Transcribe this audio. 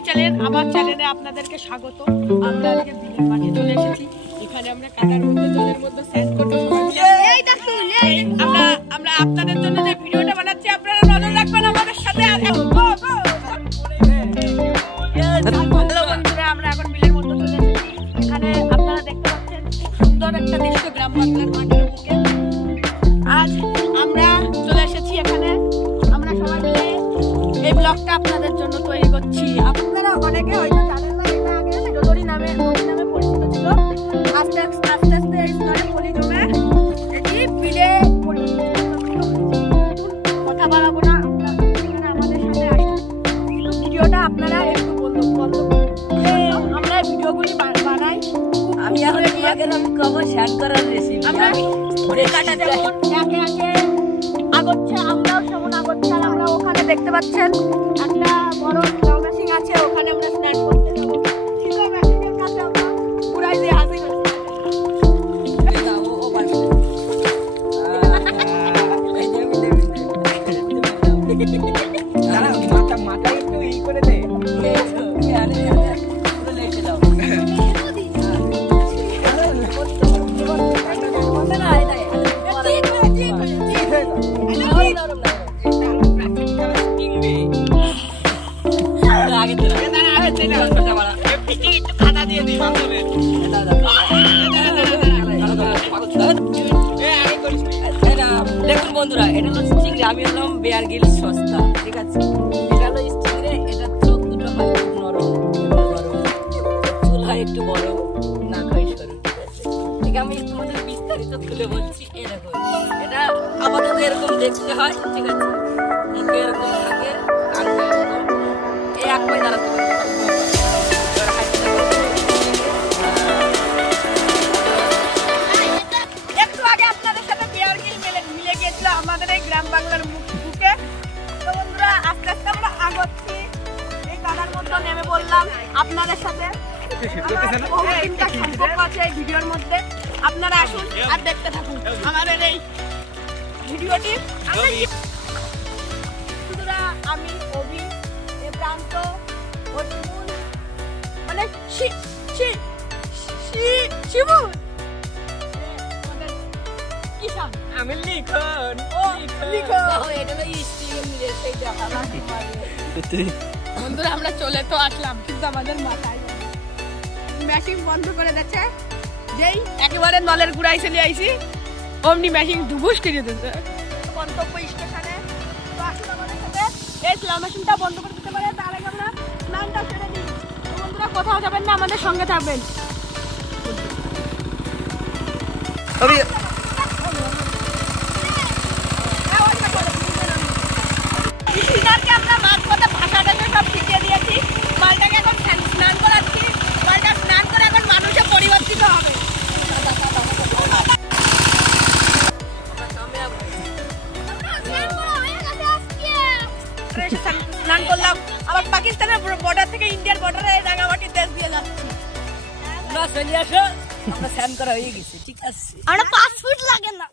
My channel, আমার চ্যানেলে আপনাদেরকে স্বাগত। আমরা আজকে বিলের মাঠে চলে এসেছি। এখানে আমরা কাদার মধ্যে জলের মধ্যে স্নান করতে আমরা আপনাদের জন্য যে ভিডিওটা বানাচ্ছি আপনারা নজর রাখবেন আমাদের সাথে। বন্ধুরা আমরা এখন বিলের মধ্যে চলে এসেছি। এখানে আপনারা দেখতে পাচ্ছেন সুন্দর একটা দৃশ্য গ্রাম বাংলার মাঠের বুকে। আজ আমরা চলে এসেছি এখানে, আমরা সবাই মিলে এই ব্লগটা আপনাদের জন্য তৈরি করছি। আপনারা অনেকে হয়তো জানেন না, এটা আগে যোদরি নামে পরিচিত ছিল। আস্তে আস্তে এই স্তরে পলি জমে এটি বিলে কথা বলাবো না, আপনারা আমাদের সাথে আসুন। ভিডিওটা আপনারা একটু বন্ধ আমরা ভিডিওগুলি বানাই। আমি এখন গেলাম কবে শেয়ার করার রেসিপি। আমরা কাটা যেমন একে একে আগচ্ছে, আমরাও সেমন আগচ্ছে। আর আমরা ওখানে দেখতে পাচ্ছেন একটা বড় স্নান মেশিন আছে, ওখানে আমরা স্নান করতে যাবো। কিন্তু মেশিনের কাছে আমরা পুরাই যে হাসি মাথা একটু ই করে দে। দেখুন বন্ধুরা, এটা হলো চিংড়ি, আমি হলাম বেয়ার গিলস সস্তা, ঠিক আছে। এটা হলো চিংড়ি, এটা চোখ দুটো হয় খুব নরম, চুল হয় একটু বড়, নাক হয় সরু, ঠিক আছে। ঠিক আমি তোমাদের বিস্তারিত তুলে বলছি। এই দেখো, এটা আপাতত এরকম দেখতে হয়, ঠিক আছে। এরকম থাকে, এই এক পায়ে দাঁড়াতে পারে। আমাদের এই গ্রাম বাংলার বুকে তো বন্ধুরা, আস্তে আস্তে আমরা আগচ্ছি, এই কাদার মধ্যে নেমে বললাম আপনাদের সাথে। সম্পর্ক আছে এই ভিডিওর মধ্যে, আপনারা আসুন আর দেখতে থাকুন আমাদের এই ভিডিওটি। বন্ধুরা, আমি অভি, এ প্রান্ত, মানে শিবু, আমি লিখন। বন্ধুরা, আমরা চলে তো আসলাম, কিন্তু আমাদের মাথায় মেশিন বন্ধ করে দিচ্ছে। যেই একেবারে নলের গুড়াই চলে আইছি, অমনি মেশিন ডুবুস করে দিচ্ছে গন্তব্য স্টেশনে। তো আসুন আমাদের সাথে, এই স্লো মেশিনটা বন্ধ করে দিতে পারে, তার আগে আমরা স্নানটা ছেড়ে দিই। বন্ধুরা, কোথাও যাবেন না, আমাদের সঙ্গে থাকবেন। স্নান করলাম, আবার পাকিস্তানের বর্ডার থেকে ইন্ডিয়ার বর্ডারে রাঙামাটির দেশ দিয়ে যাচ্ছি। আমরা স্নান করা হয়ে গেছে, ঠিক আছে। আমরা 5 ফুট লাগে না।